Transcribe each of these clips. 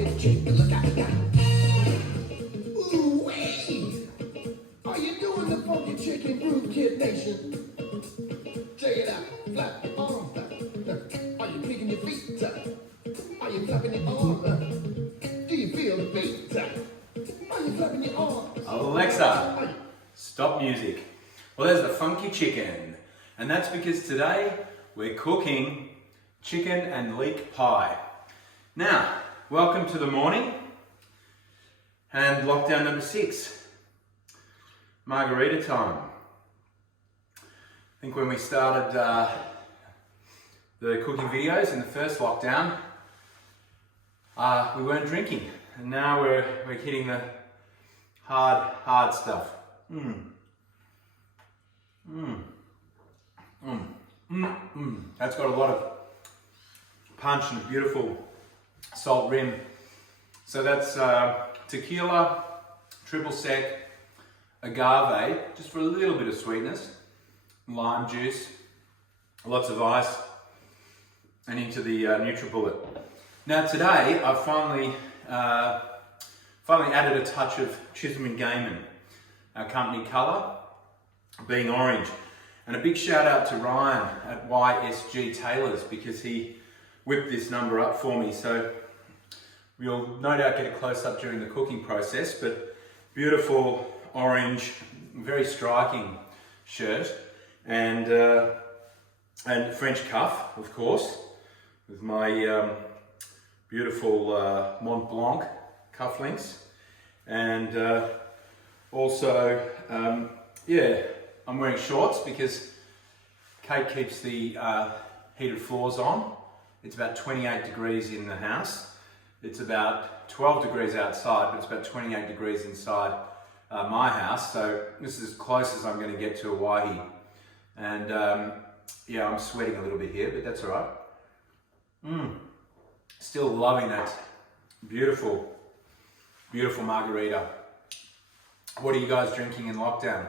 funky chicken. Look out, look out. Ooh-wee! Are you doing the funky chicken groove, Kid Nation? Check it out. Flap your arms. Are you kicking your feet? Are you flapping your arms? Do you feel the beat? Are you flapping your arms? Alexa, stop music. Well, there's the funky chicken. And that's because today we're cooking chicken and leek pie. Now, welcome to the morning and lockdown number 6. Margarita time. I think when we started the cooking videos in the first lockdown, we weren't drinking. And now we're hitting the hard stuff. That's got a lot of punch and beautiful salt rim. So that's tequila, triple sec, agave, just for a little bit of sweetness, lime juice, lots of ice, and into the NutriBullet. Now today I've finally added a touch of Chisholm & Gamon, our company colour, being orange. And a big shout out to Ryan at YSG Tailors because he whipped this number up for me. So we'll no doubt get a close up during the cooking process, but beautiful orange, very striking shirt, and French cuff, of course, with my beautiful Mont Blanc cufflinks, and also, I'm wearing shorts because Kate keeps the heated floors on. It's about 28 degrees in the house. It's about 12 degrees outside, but it's about 28 degrees inside my house. So this is as close as I'm going to get to Hawaii. And I'm sweating a little bit here, but that's all right. Still loving that beautiful, beautiful margarita. What are you guys drinking in lockdown?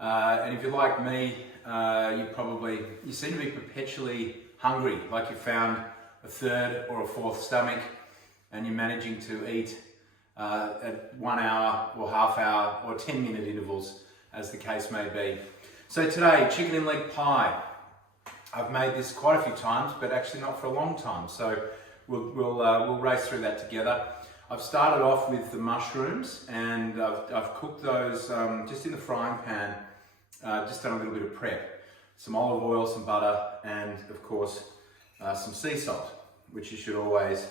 And if you're like me, you seem to be perpetually hungry, like you found a third or a fourth stomach and you're managing to eat at 1 hour or half hour or 10-minute intervals, as the case may be. So today, chicken and leek pie. I've made this quite a few times, but actually not for a long time. So we'll race through that together. I've started off with the mushrooms, and I've cooked those just in the frying pan, just done a little bit of prep. Some olive oil, some butter, and of course some sea salt, which you should always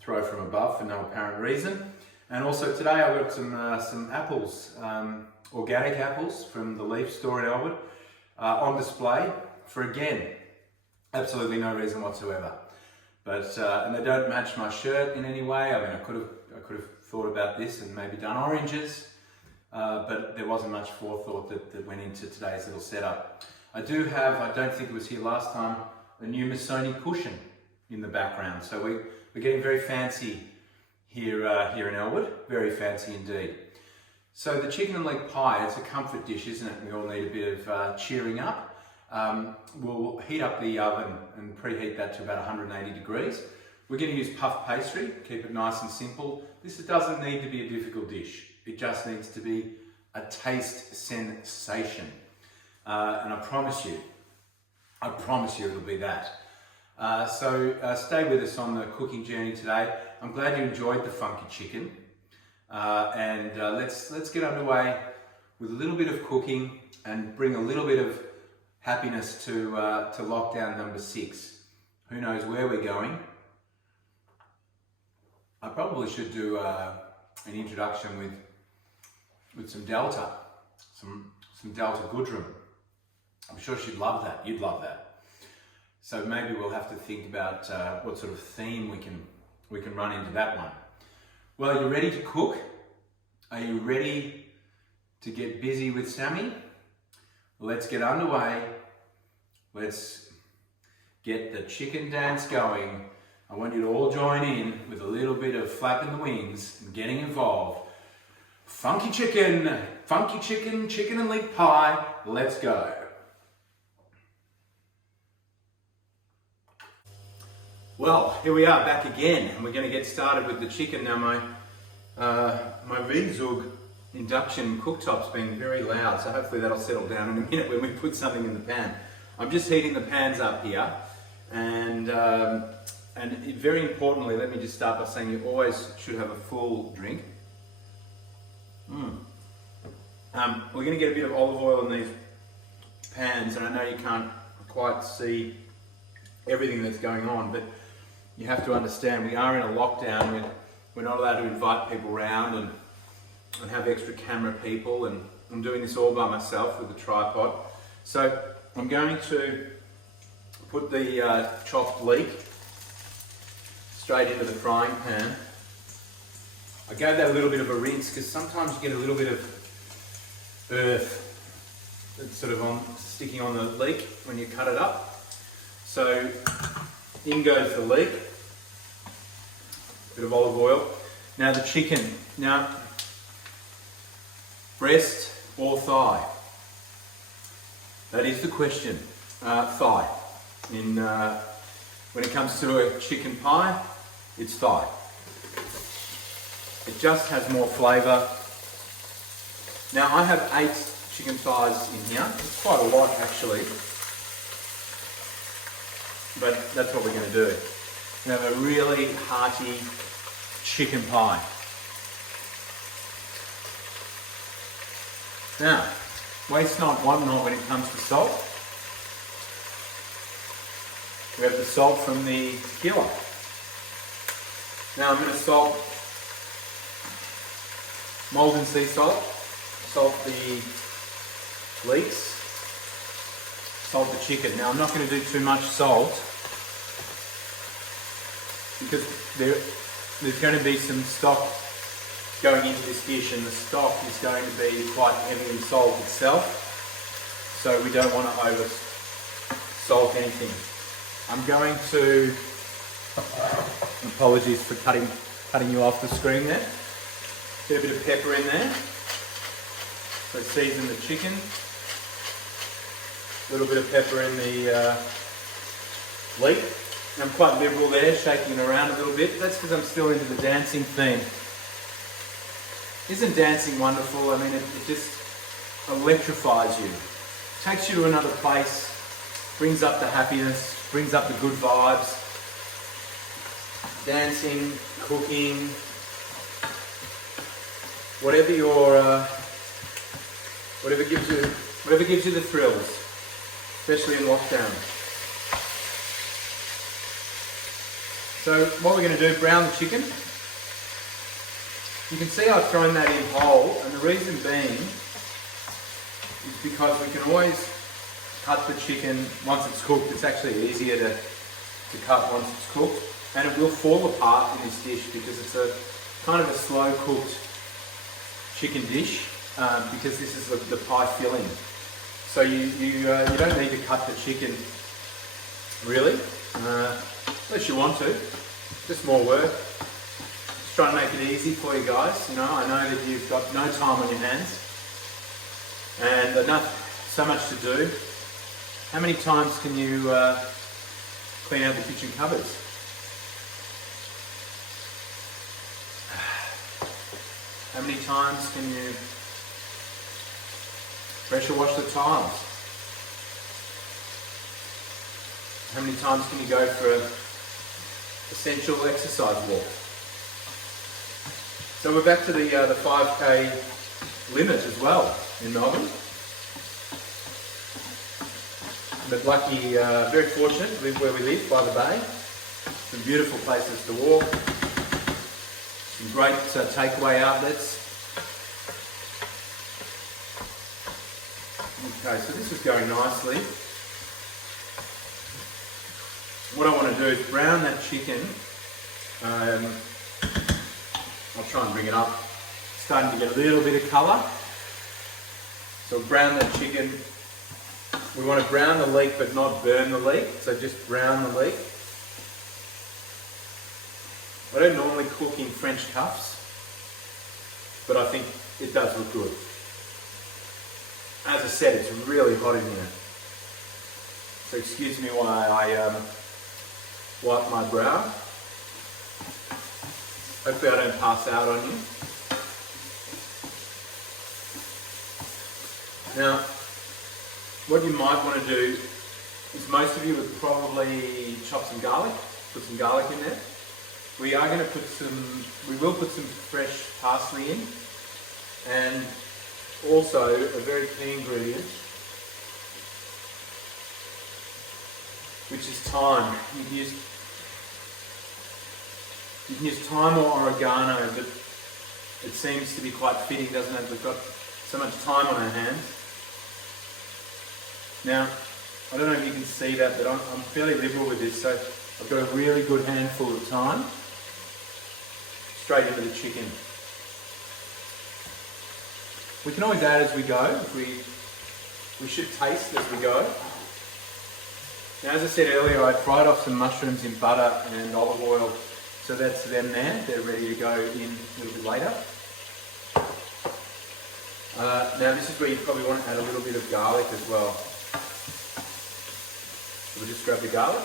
throw from above for no apparent reason. And also today I've got some apples, organic apples from the Leaf store in Elwood, on display for, again, absolutely no reason whatsoever. But and they don't match my shirt in any way. I mean, I could have thought about this and maybe done oranges, but there wasn't much forethought that went into today's little setup. I do have, I don't think it was here last time, a new Missoni cushion in the background. So we're getting very fancy here in Elwood, very fancy indeed. So the chicken and leek pie, it's a comfort dish, isn't it? We all need a bit of cheering up. We'll heat up the oven and preheat that to about 180 degrees. We're going to use puff pastry, keep it nice and simple. This doesn't need to be a difficult dish. It just needs to be a taste sensation. And I promise you it'll be that. So stay with us on the cooking journey today. I'm glad you enjoyed the funky chicken. And let's get underway with a little bit of cooking and bring a little bit of happiness to lockdown number 6. Who knows where we're going? I probably should do an introduction with some Delta, some Delta Goodrum. I'm sure she'd love that. You'd love that. So maybe we'll have to think about what sort of theme we can run into that one. Well, are you ready to cook? Are you ready to get busy with Sammy? Let's get underway. Let's get the chicken dance going. I want you to all join in with a little bit of flapping the wings and getting involved. Funky chicken, chicken and leek pie. Let's go. Well, here we are back again, and we're going to get started with the chicken. Now my Zug induction cooktop's being very loud, so hopefully that'll settle down in a minute when we put something in the pan. I'm just heating the pans up here, and very importantly, let me just start by saying you always should have a full drink. We're going to get a bit of olive oil in these pans, and I know you can't quite see everything that's going on, but you have to understand we are in a lockdown. We're not allowed to invite people around and have extra camera people, and I'm doing this all by myself with a tripod. So I'm going to put the chopped leek straight into the frying pan. I gave that a little bit of a rinse because sometimes you get a little bit of earth that's sort of sticking on the leek when you cut it up. So in goes the leek, bit of olive oil. Now the chicken. Now, breast or thigh? That is the question. Thigh. When it comes to a chicken pie, it's thigh. It just has more flavour. Now I have 8 chicken thighs in here. It's quite a lot actually. But that's what we're going to do. We have a really hearty chicken pie. Now, waste not, want not when it comes to salt. We have the salt from the tequila. Now I'm going to salt Maldon sea salt, salt the leeks, salt the chicken. Now I'm not going to do too much salt because there's going to be some stock going into this dish, and the stock is going to be quite heavy in salt itself, so we don't want to over salt anything. I'm going to, apologies for cutting you off the screen there, get a bit of pepper in there, so season the chicken, a little bit of pepper in the leek. I'm quite liberal there, shaking it around a little bit. That's because I'm still into the dancing theme. Isn't dancing wonderful? I mean, it just electrifies you. Takes you to another place, brings up the happiness, brings up the good vibes. Dancing, cooking, whatever gives you the thrills, especially in lockdown. So what we're going to do, brown the chicken. You can see I've thrown that in whole, and the reason being is because we can always cut the chicken once it's cooked. It's actually easier to cut once it's cooked, and it will fall apart in this dish because it's a kind of a slow cooked chicken dish, because this is the pie filling. So you don't need to cut the chicken really, unless you want to. Just more work. Just trying to make it easy for you guys. You know, I know that you've got no time on your hands and so much to do. How many times can you clean out the kitchen cupboards? How many times can you pressure wash the tiles? How many times can you go for an essential exercise walk? So we're back to the 5K limit as well in Melbourne. But lucky, very fortunate to live where we live, by the bay. Some beautiful places to walk. Some great takeaway outlets. Okay, so this is going nicely. What I want to do is brown that chicken. I'll try and bring it up. It's starting to get a little bit of colour. So brown that chicken. We want to brown the leek but not burn the leek. So just brown the leek. I don't normally cook in French cuffs, but I think it does look good. As I said, it's really hot in here. So excuse me while I wipe my brow. Hopefully I don't pass out on you. Now, what you might want to do is most of you would probably chop some garlic, put some garlic in there. We will put some fresh parsley in, and also a very key ingredient, which is thyme. You can use thyme or oregano, but it seems to be quite fitting, doesn't it? We've got so much thyme on our hands. Now, I don't know if you can see that, but I'm fairly liberal with this, so I've got a really good handful of thyme straight into the chicken. We can always add as we go. We should taste as we go. Now, as I said earlier, I fried off some mushrooms in butter and olive oil, so that's them there. They're ready to go in a little bit later. Now, this is where you probably want to add a little bit of garlic as well. So we'll just grab the garlic.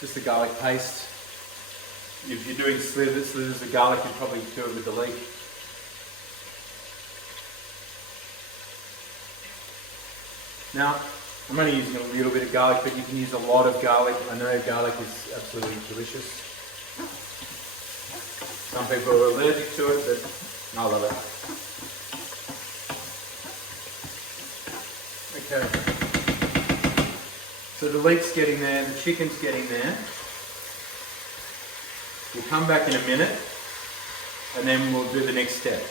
Just the garlic paste. If you're doing slithers of garlic, you'd probably do it with the leek. Now, I'm only using a little bit of garlic, but you can use a lot of garlic. I know garlic is absolutely delicious. Some people are allergic to it, but I love it. Okay. So the leek's getting there, the chicken's getting there. We'll come back in a minute and then we'll do the next step.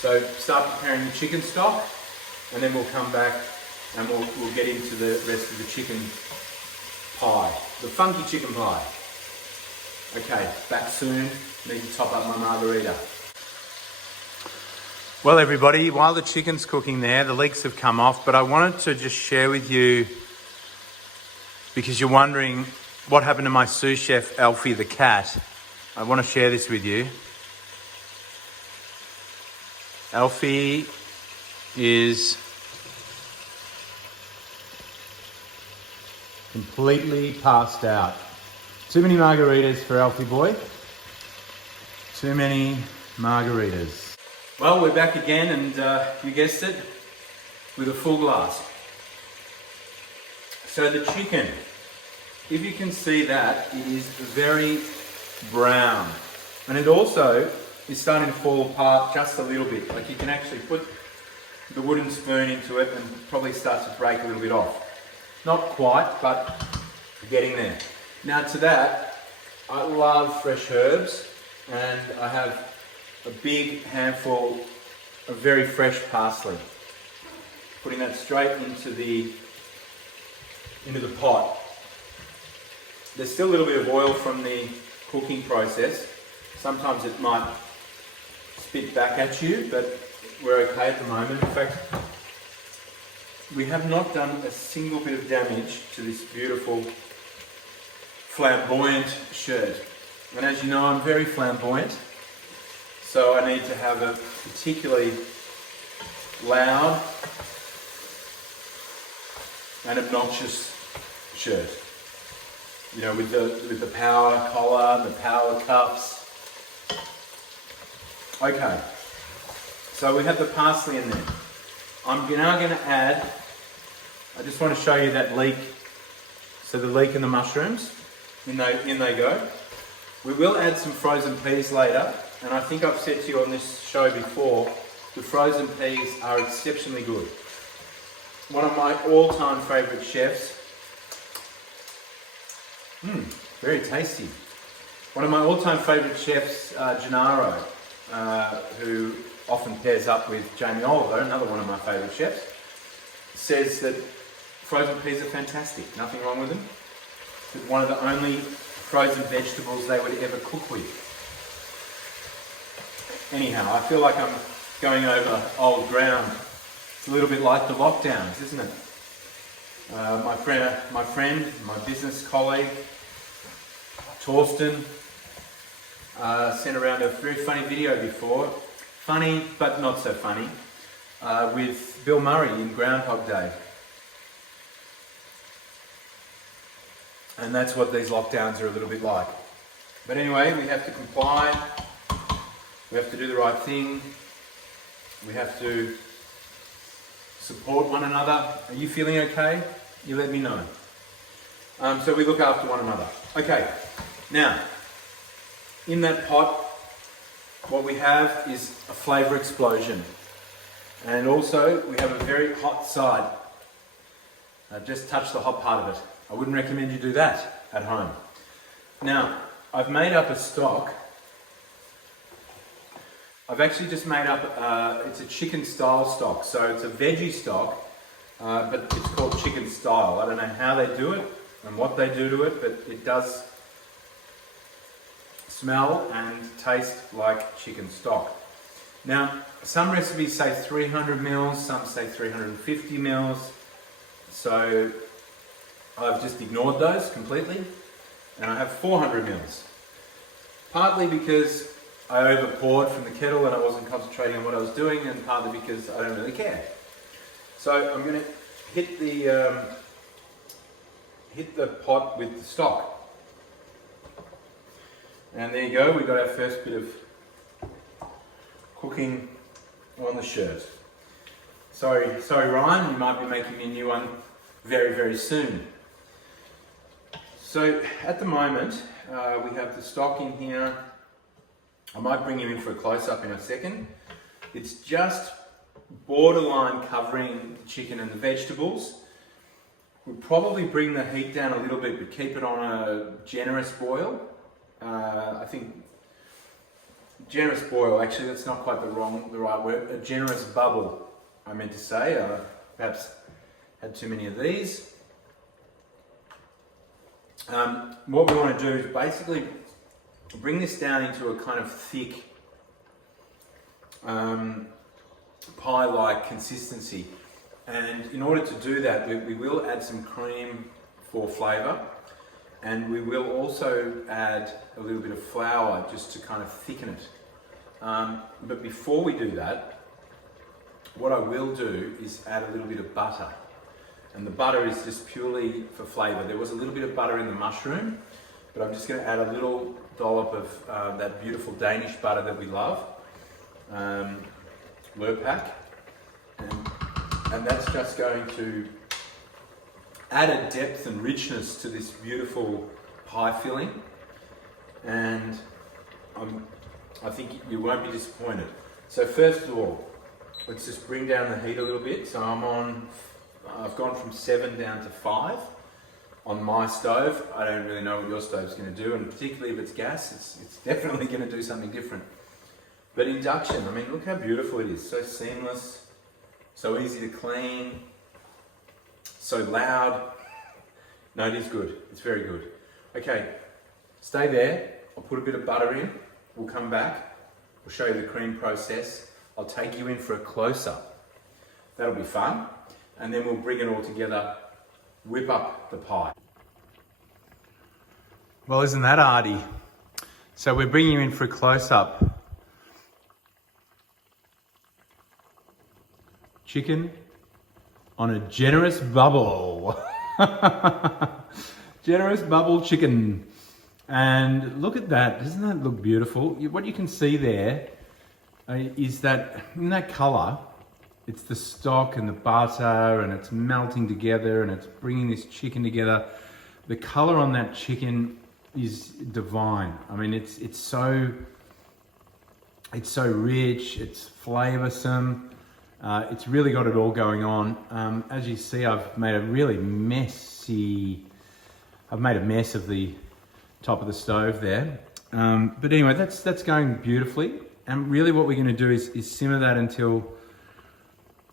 So start preparing the chicken stock and then we'll come back and we'll get into the rest of the chicken pie, the funky chicken pie. Okay, back soon. Need to top up my margarita. Well, everybody, while the chicken's cooking there, the leeks have come off, but I wanted to just share with you, because you're wondering what happened to my sous chef, Alfie the cat. I want to share this with you. Alfie is completely passed out. Too many margaritas for Alfie boy. Too many margaritas. Well, we're back again and you guessed it, with a full glass. So the chicken, if you can see that, it is very brown. And it also is starting to fall apart just a little bit. Like you can actually put the wooden spoon into it and probably start to break a little bit off. Not quite, but getting there. Now to that, I love fresh herbs and I have a big handful of very fresh parsley. Putting that straight into the pot. There's still a little bit of oil from the cooking process. Sometimes it might spit back at you, but we're okay at the moment. In fact, we have not done a single bit of damage to this beautiful flamboyant shirt. And as you know, I'm very flamboyant, so I need to have a particularly loud and obnoxious shirt. You know, with the power collar and the power cuffs. Okay, so we have the parsley in there. I'm now going to add, I just want to show you that leek. So the leek and the mushrooms, in they go. We will add some frozen peas later, and I think I've said to you on this show before, the frozen peas are exceptionally good. One of my all-time favourite chefs, very tasty. One of my all-time favourite chefs, Gennaro, who often pairs up with Jamie Oliver, another one of my favourite chefs, says that frozen peas are fantastic, nothing wrong with them. It's one of the only frozen vegetables they would ever cook with. Anyhow, I feel like I'm going over old ground. It's a little bit like the lockdowns, isn't it? My friend, my business colleague, Torsten, sent around a very funny video before. Funny, but not so funny, with Bill Murray in Groundhog Day. And that's what these lockdowns are a little bit like. But anyway, we have to comply. We have to do the right thing. We have to support one another. Are you feeling okay? You let me know. So we look after one another. Okay, now, in that pot, what we have is a flavour explosion. And also, we have a very hot side. Just touch the hot part of it. I wouldn't recommend you do that at home. Now, I've made up a stock. I've actually just made up, it's a chicken style stock. So it's a veggie stock, but it's called chicken style. I don't know how they do it and what they do to it, but it does smell and taste like chicken stock. Now, some recipes say 300 mils, some say 350 mils. So I've just ignored those completely, and I have 400 mils. Partly because I over poured from the kettle and I wasn't concentrating on what I was doing, and partly because I don't really care. So I'm going to hit the pot with the stock. And there you go, we've got our first bit of cooking on the shirt. Sorry Ryan, you might be making me a new one very, very soon. So at the moment, we have the stock in here. I might bring you in for a close-up in a second. It's just borderline covering the chicken and the vegetables. We'll probably bring the heat down a little bit, but keep it on a generous boil. I think generous boil, actually that's not quite the right word, a generous bubble, I meant to say. Perhaps had too many of these. What we want to do is basically bring this down into a kind of thick pie-like consistency. And in order to do that, we will add some cream for flavour, and we will also add a little bit of flour just to kind of thicken it. But before we do that, what I will do is add a little bit of butter. And the butter is just purely for flavour. There was a little bit of butter in the mushroom, but I'm just going to add a little dollop of that beautiful Danish butter that we love, Lurpak, and that's just going to add a depth and richness to this beautiful pie filling, and I think you won't be disappointed. So first of all, let's just bring down the heat a little bit. So I've gone from 7 down to 5 on my stove. I don't really know what your stove's going to do, and particularly if it's gas, it's definitely going to do something different. But induction, I mean, look how beautiful it is. So seamless, so easy to clean, so loud. No, it is good. It's very good. Okay, stay there. I'll put a bit of butter in. We'll come back. We'll show you the cream process. I'll take you in for a close-up. That'll be fun. And then we'll bring it all together, whip up the pie. Well, isn't that arty? So we're bringing you in for a close-up. Chicken on a generous bubble. Generous bubble chicken. And look at that, doesn't that look beautiful? What you can see there is that in that colour, it's the stock and the butter, and it's melting together, and it's bringing this chicken together. The colour on that chicken is divine. I mean, it's so rich, it's flavoursome. It's really got it all going on. As you see, I've made a mess of the top of the stove there. But anyway, that's going beautifully. And really what we're going to do is simmer that until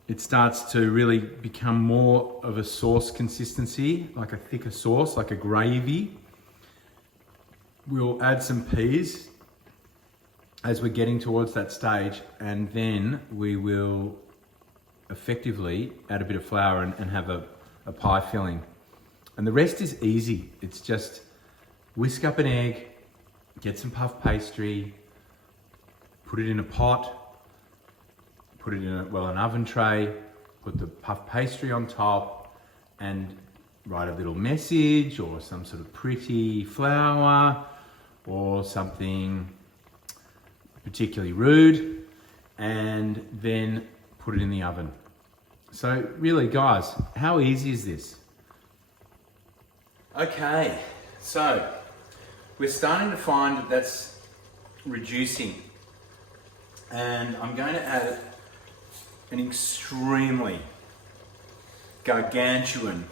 it starts to really become more of a sauce consistency, like a thicker sauce, like a gravy. We'll add some peas as we're getting towards that stage, and then we will effectively add a bit of flour and have a pie filling. And the rest is easy. It's just whisk up an egg, get some puff pastry, put it in a pot, put it in an oven tray, put the puff pastry on top and write a little message or some sort of pretty flower or something particularly rude, and then put it in the oven. So really guys, how easy is this? Okay, so we're starting to find that that's reducing, and I'm going to add an extremely gargantuan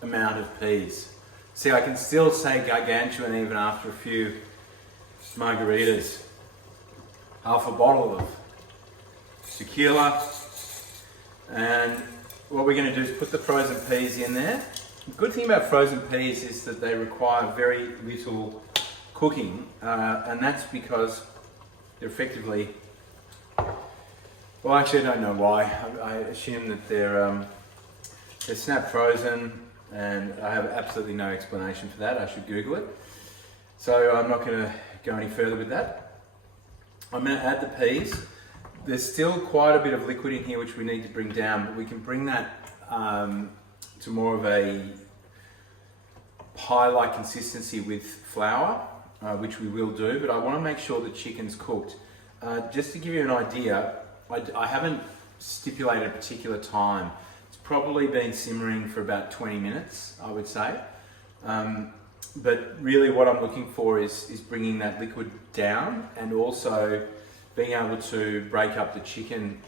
amount of peas. See, I can still say gargantuan even after a few margaritas. Half a bottle of tequila, and what we're going to do is put the frozen peas in there. The good thing about frozen peas is that they require very little cooking, and that's because they're effectively, well, actually I don't know why. I assume that they're snap frozen, and I have absolutely no explanation for that. I should Google it. So I'm not going to go any further with that. I'm going to add the peas. There's still quite a bit of liquid in here which we need to bring down, but we can bring that to more of a pie-like consistency with flour, which we will do, but I want to make sure the chicken's cooked. Just to give you an idea, I haven't stipulated a particular time. It's probably been simmering for about 20 minutes, I would say. But really what I'm looking for is bringing that liquid down and also being able to break up the chicken.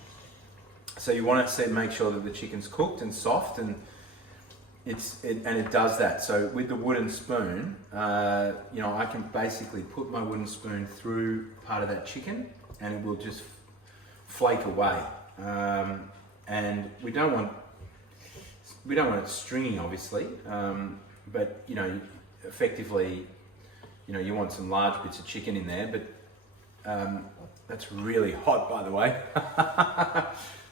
So you want to make sure that the chicken's cooked and soft, and it does that. So with the wooden spoon, you know, I can basically put my wooden spoon through part of that chicken and it will just flake away. And we don't want it stringy, obviously, but you know, effectively, you know, you want some large bits of chicken in there, but that's really hot, by the way.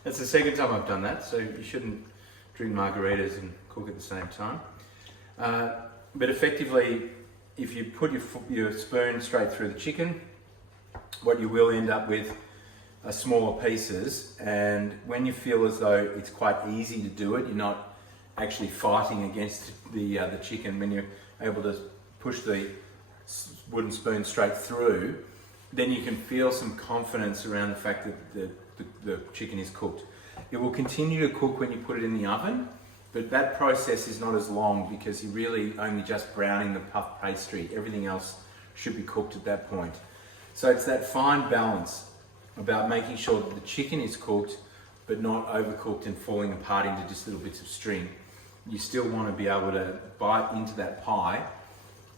That's the second time I've done that, so you shouldn't drink margaritas and cook at the same time. But effectively, if you put your spoon straight through the chicken, what you will end up with are smaller pieces, and when you feel as though it's quite easy to do it, you're not actually fighting against the chicken. When you're able to push the wooden spoon straight through, then you can feel some confidence around the fact that the chicken is cooked. It will continue to cook when you put it in the oven, but that process is not as long because you're really only just browning the puff pastry. Everything else should be cooked at that point. So it's that fine balance about making sure that the chicken is cooked but not overcooked and falling apart into just little bits of string. You still want to be able to bite into that pie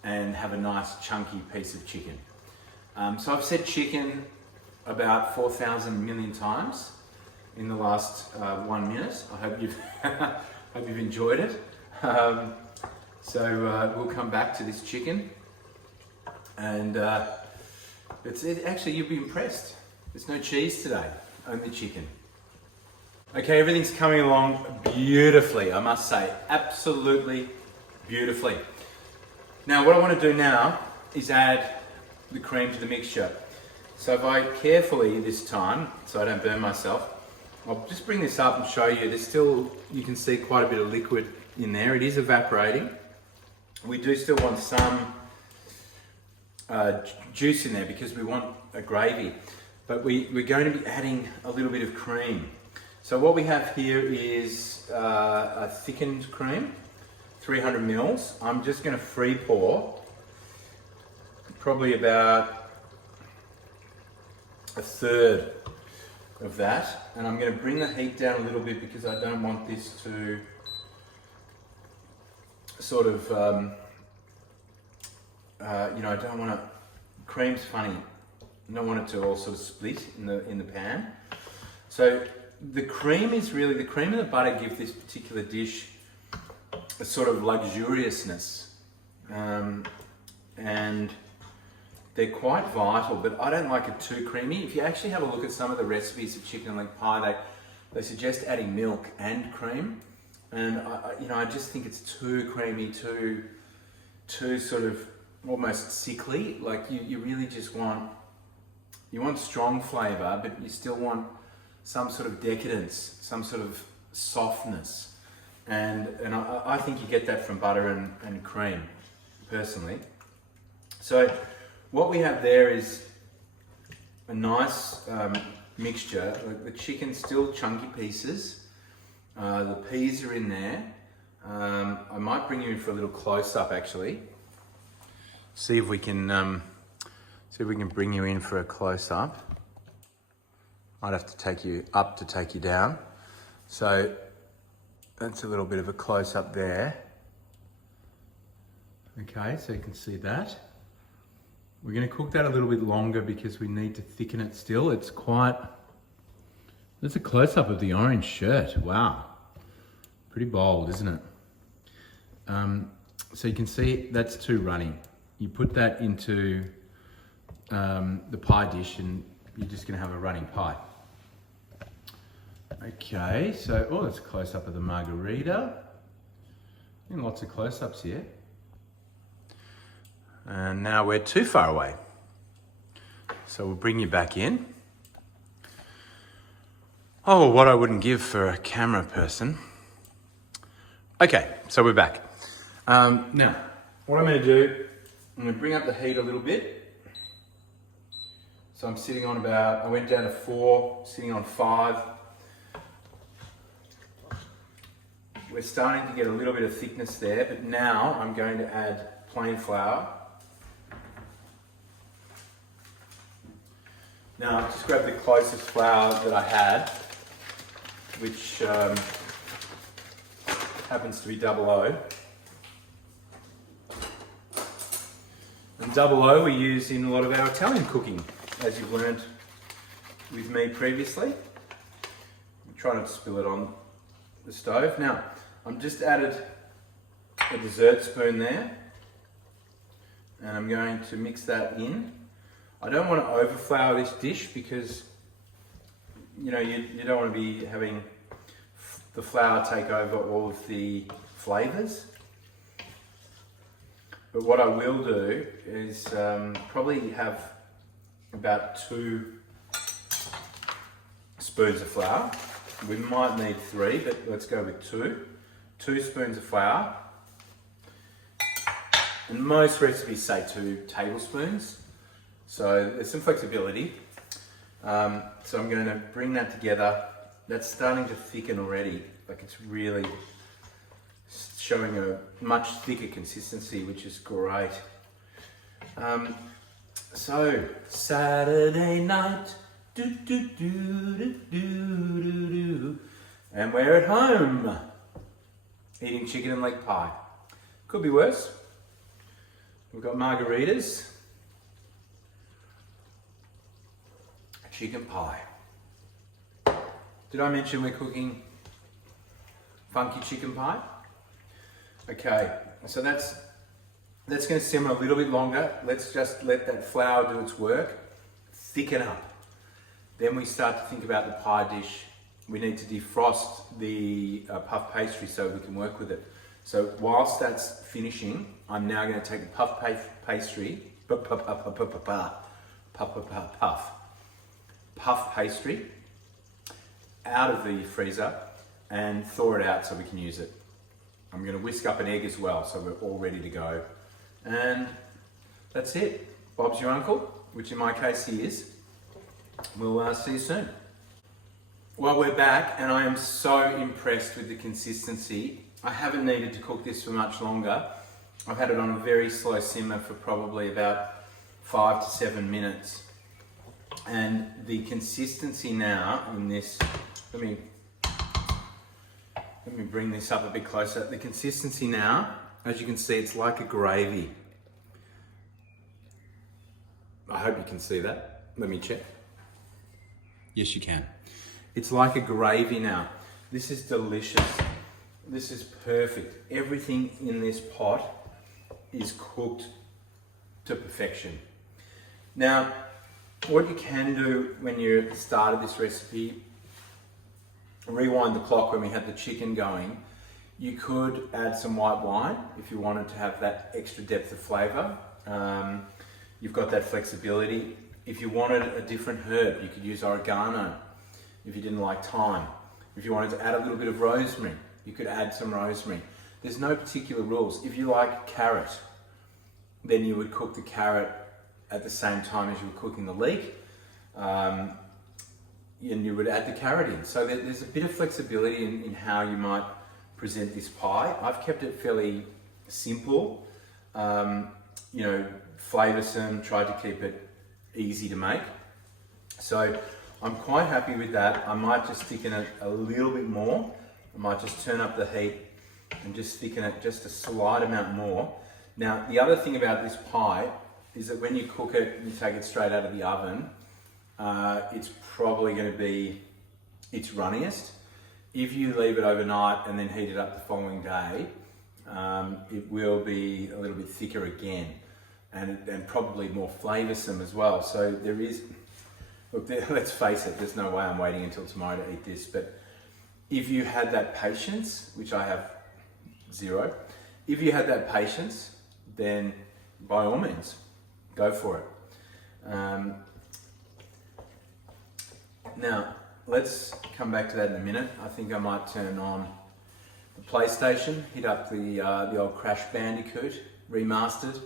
and have a nice chunky piece of chicken. So I've said chicken about 4,000 million times in the last 1 minute. I hope you've enjoyed it. So we'll come back to this chicken, and actually you'll be impressed. There's no cheese today, only chicken. Okay, everything's coming along beautifully, I must say, absolutely beautifully. Now what I want to do now is add the cream to the mixture. So if I carefully this time, so I don't burn myself, I'll just bring this up and show you. There's still, you can see quite a bit of liquid in there. It is evaporating. We do still want some juice in there because we want a gravy, but we're going to be adding a little bit of cream. So what we have here is a thickened cream, 300 mils. I'm just going to free pour probably about a third of that, and I'm going to bring the heat down a little bit because I don't want this to sort of, you know, I don't want to, cream's funny, I don't want it to all sort of split in the pan. So the cream is really, the cream and the butter give this particular dish a sort of luxuriousness, and they're quite vital, but I don't like it too creamy. If you actually have a look at some of the recipes of chicken leg pie, they suggest adding milk and cream, and I just think it's too creamy, too sort of almost sickly. Like you really just want strong flavour, but you still want some sort of decadence, some sort of softness. And I think you get that from butter and cream, personally. So what we have there is a nice mixture. The chicken's still chunky pieces. The peas are in there. I might bring you in for a little close-up actually. See if we can bring you in for a close-up. Might have to take you up to take you down. So that's a little bit of a close-up there. Okay, so you can see that. We're going to cook that a little bit longer because we need to thicken it still. It's quite... There's a close-up of the orange shirt. Wow. Pretty bold, isn't it? So you can see that's 2 running. You put that into the pie dish and you're just going to have a running pie. Okay, so, oh, that's a close-up of the margarita. And lots of close-ups here. And now we're too far away. So we'll bring you back in. Oh, what I wouldn't give for a camera person. Okay, so we're back. Now, what I'm going to do, I'm going to bring up the heat a little bit. So I'm sitting on about, I went down to 4, sitting on 5. We're starting to get a little bit of thickness there, but now I'm going to add plain flour. Now I've just grabbed the closest flour that I had, which happens to be double O. And double O we use in a lot of our Italian cooking, as you've learned with me previously. I'm trying not to spill it on the stove. Now, I've just added a dessert spoon there, and I'm going to mix that in. I don't want to overflour this dish because, you know, you don't want to be having the flour take over all of the flavors. But what I will do is probably have about 2 spoons of flour. We might need 3, but let's go with 2. 2 spoons of flour. And most recipes say 2 tablespoons. So there's some flexibility. So I'm going to bring that together. That's starting to thicken already. Like, it's really showing a much thicker consistency, which is great. So Saturday night, and we're at home eating chicken and leg pie. Could be worse. We've got margaritas, chicken pie. Did I mention we're cooking funky chicken pie? Okay, so that's going to simmer a little bit longer. Let's just let that flour do its work, thicken up. Then we start to think about the pie dish. We need to defrost the puff pastry so we can work with it. So whilst that's finishing, I'm now going to take the puff pastry, puff pastry out of the freezer and thaw it out so we can use it. I'm going to whisk up an egg as well, so we're all ready to go. And that's it. Bob's your uncle, which in my case he is. We'll see you soon. Well, we're back, and I am so impressed with the consistency. I haven't needed to cook this for much longer. I've had it on a very slow simmer for probably about 5 to 7 minutes. And the consistency now in this, let me bring this up a bit closer. The consistency now, as you can see, it's like a gravy. I hope you can see that. Let me check. Yes, you can. It's like a gravy now. This is delicious. This is perfect. Everything in this pot is cooked to perfection. Now, what you can do when you're at the start of this recipe, rewind the clock when we had the chicken going, you could add some white wine if you wanted to have that extra depth of flavour. You've got that flexibility. If you wanted a different herb, you could use oregano if you didn't like thyme. If you wanted to add a little bit of rosemary, you could add some rosemary. There's no particular rules. If you like carrot, then you would cook the carrot at the same time as you were cooking the leek, and you would add the carrot in. So there's a bit of flexibility in how you might present this pie. I've kept it fairly simple, you know, flavoursome, tried to keep it easy to make. So I'm quite happy with that. I might just thicken it a little bit more. I might just turn up the heat and just thicken it just a slight amount more. Now, the other thing about this pie is that when you cook it, you take it straight out of the oven, it's probably going to be its runniest. If you leave it overnight and then heat it up the following day, it will be a little bit thicker again, and probably more flavoursome as well. So there is, look, let's face it, there's no way I'm waiting until tomorrow to eat this, but if you had that patience, which I have zero, if you had that patience, then by all means, go for it. Now, let's come back to that in a minute. I think I might turn on the PlayStation, hit up the old Crash Bandicoot, remastered,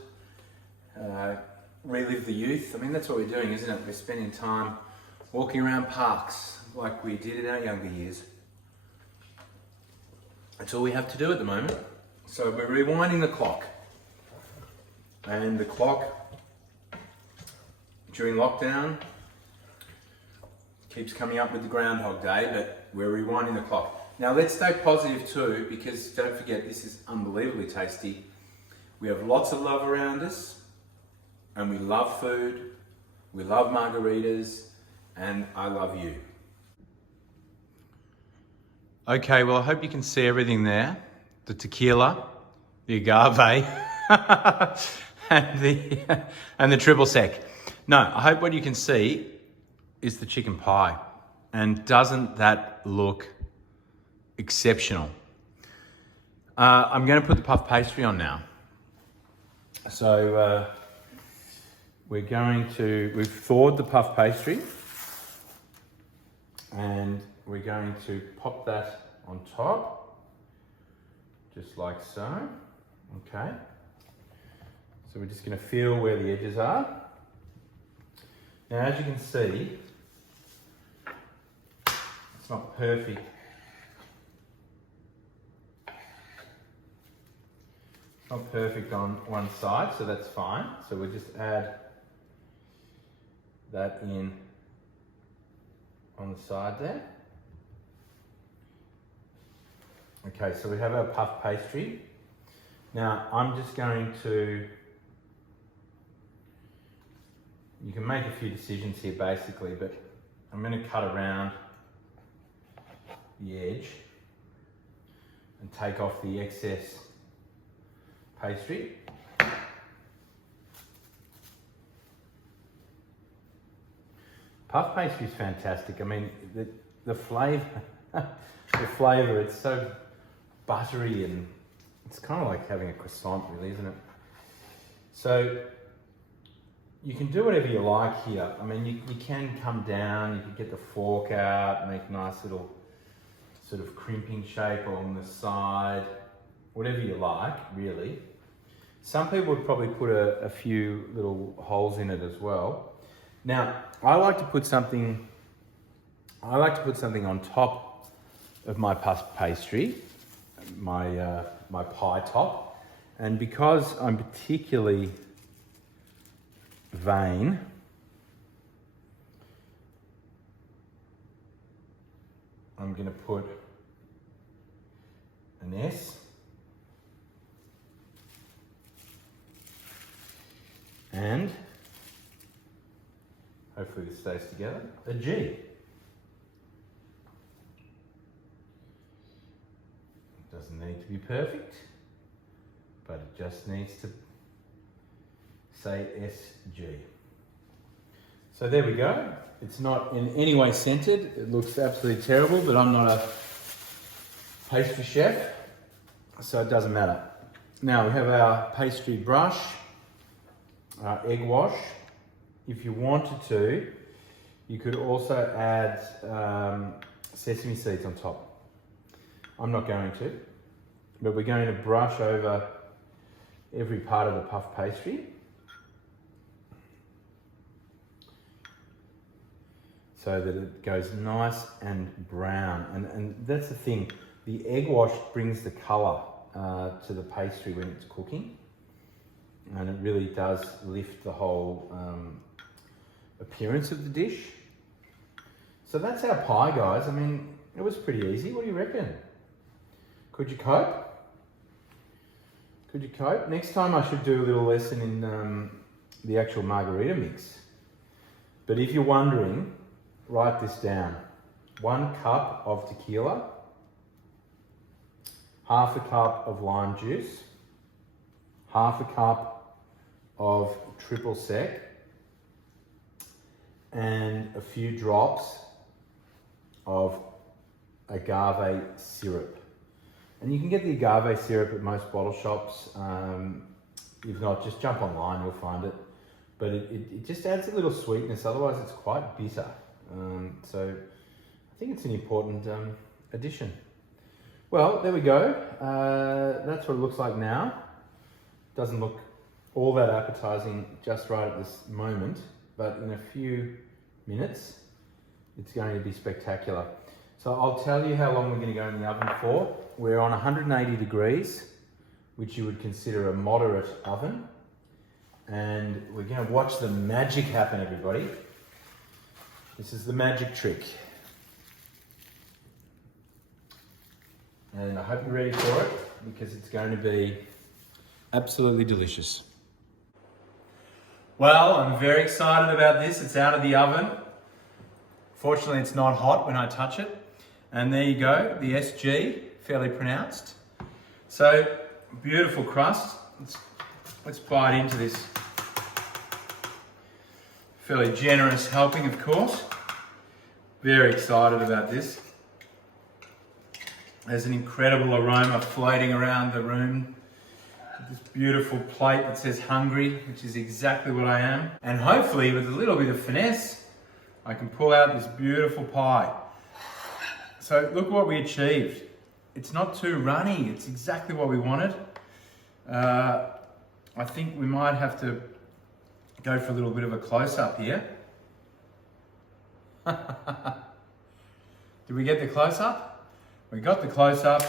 relive the youth. I mean, that's what we're doing, isn't it? We're spending time walking around parks like we did in our younger years. That's all we have to do at the moment. So we're rewinding the clock. And the clock, during lockdown, keeps coming up with the Groundhog Day, but we're rewinding the clock. Now let's stay positive too, because don't forget, this is unbelievably tasty. We have lots of love around us, and we love food, we love margaritas, and I love you. Okay, well, I hope you can see everything there. The tequila, the agave, and the triple sec. No, I hope what you can see is the chicken pie. And doesn't that look exceptional? I'm going to put the puff pastry on now. So we've thawed the puff pastry, and we're going to pop that on top, just like so. Okay. So we're just going to feel where the edges are. Now, as you can see, it's not perfect. It's not perfect on one side, so that's fine. So we'll just add that in on the side there. Okay, so we have our puff pastry. Now, I'm just going to, you can make a few decisions here basically, but I'm going to cut around the edge and take off the excess pastry. Puff pastry is fantastic. I mean, the flavour, it's so buttery, and it's kind of like having a croissant really, isn't it? So you can do whatever you like here. I mean, you can come down, you can get the fork out, make a nice little sort of crimping shape on the side, whatever you like, really. Some people would probably put a few little holes in it as well. Now, I like to put something on top of my puff pastry, my pie top, and because I'm particularly vain, I'm going to put an S and hopefully this stays together, a G. It doesn't need to be perfect, but it just needs to say SG. So there we go. It's not in any way scented. It looks absolutely terrible, but I'm not a pastry chef, so it doesn't matter. Now we have our pastry brush, our egg wash. If you wanted to, you could also add sesame seeds on top. I'm not going to, but we're going to brush over every part of the puff pastry. So that it goes nice and brown. And that's the thing, the egg wash brings the colour to the pastry when it's cooking. And it really does lift the whole appearance of the dish. So that's our pie, guys. I mean, it was pretty easy. What do you reckon? Could you cope? Could you cope? Next time I should do a little lesson in the actual margarita mix. But if you're wondering, write this down. 1 cup of tequila, half a cup of lime juice, half a cup of triple sec, and a few drops of agave syrup. And you can get the agave syrup at most bottle shops. If not, just jump online, you'll find it. But it just adds a little sweetness, otherwise it's quite bitter. So I think it's an important addition. Well, there we go. That's what it looks like now. Doesn't look all that appetizing just right at this moment, but in a few minutes, it's going to be spectacular. So I'll tell you how long we're going to go in the oven for. We're on 180 degrees, which you would consider a moderate oven. And we're going to watch the magic happen, everybody. This is the magic trick. And I hope you're ready for it, because it's going to be absolutely delicious. Well, I'm very excited about this. It's out of the oven. Fortunately, it's not hot when I touch it. And there you go, the SG, fairly pronounced. So, beautiful crust. Let's bite into this fairly generous helping, of course. Very excited about this. There's an incredible aroma floating around the room. This beautiful plate that says hungry, which is exactly what I am. And hopefully, with a little bit of finesse, I can pull out this beautiful pie. So look what we achieved. It's not too runny, it's exactly what we wanted. I think we might have to go for a little bit of a close-up here. Did we get the close-up? We got the close-up.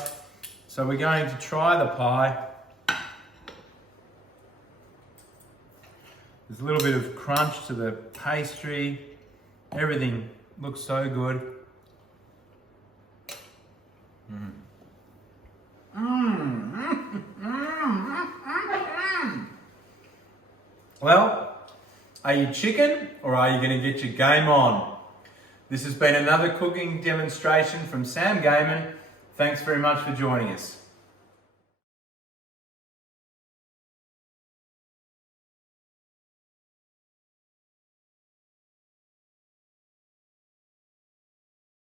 So we're going to try the pie. There's a little bit of crunch to the pastry. Everything looks so good. Well, are you chicken or are you going to get your game on? This has been another cooking demonstration from Sam Gamon. Thanks very much for joining us.